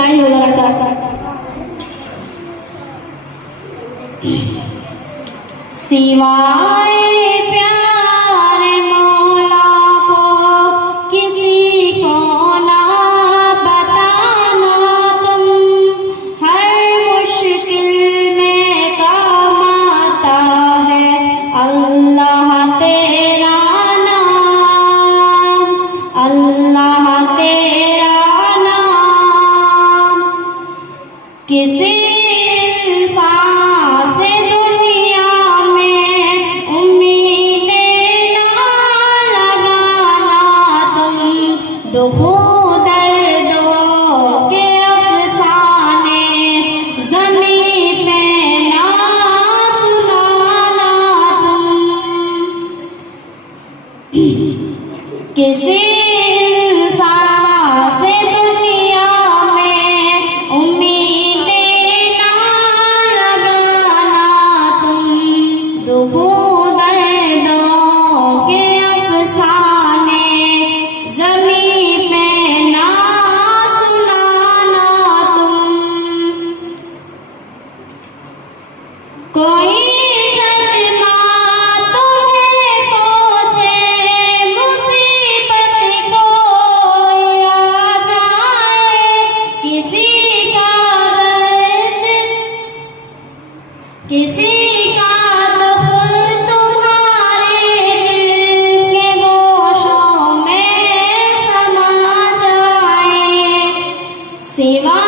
रहमतुल्लाहि व बरकातुहू। सिवाय प्यारे मौला को किसी को ना बताना तुम, हर मुश्किल में काम आता है अल्लाह तेरा नाम, अल्लाह तेरा नाम। किसी दुखों दर्दों के अफसाने ज़मीं पे ना सुनाना तुम। किसी इंसान से दुनिया में उम्मीदें ना लगाना तुम, दुखों दर्दों के अफसाने ज़मीं पे ना सुनाना तुम। कोई सदमा तुम्हें पहुँचे, मुसीबत कोई आ जाए, किसी का दर्द किसी का दुख तुम्हारे दिल के गोशों में समा जाए, सिवा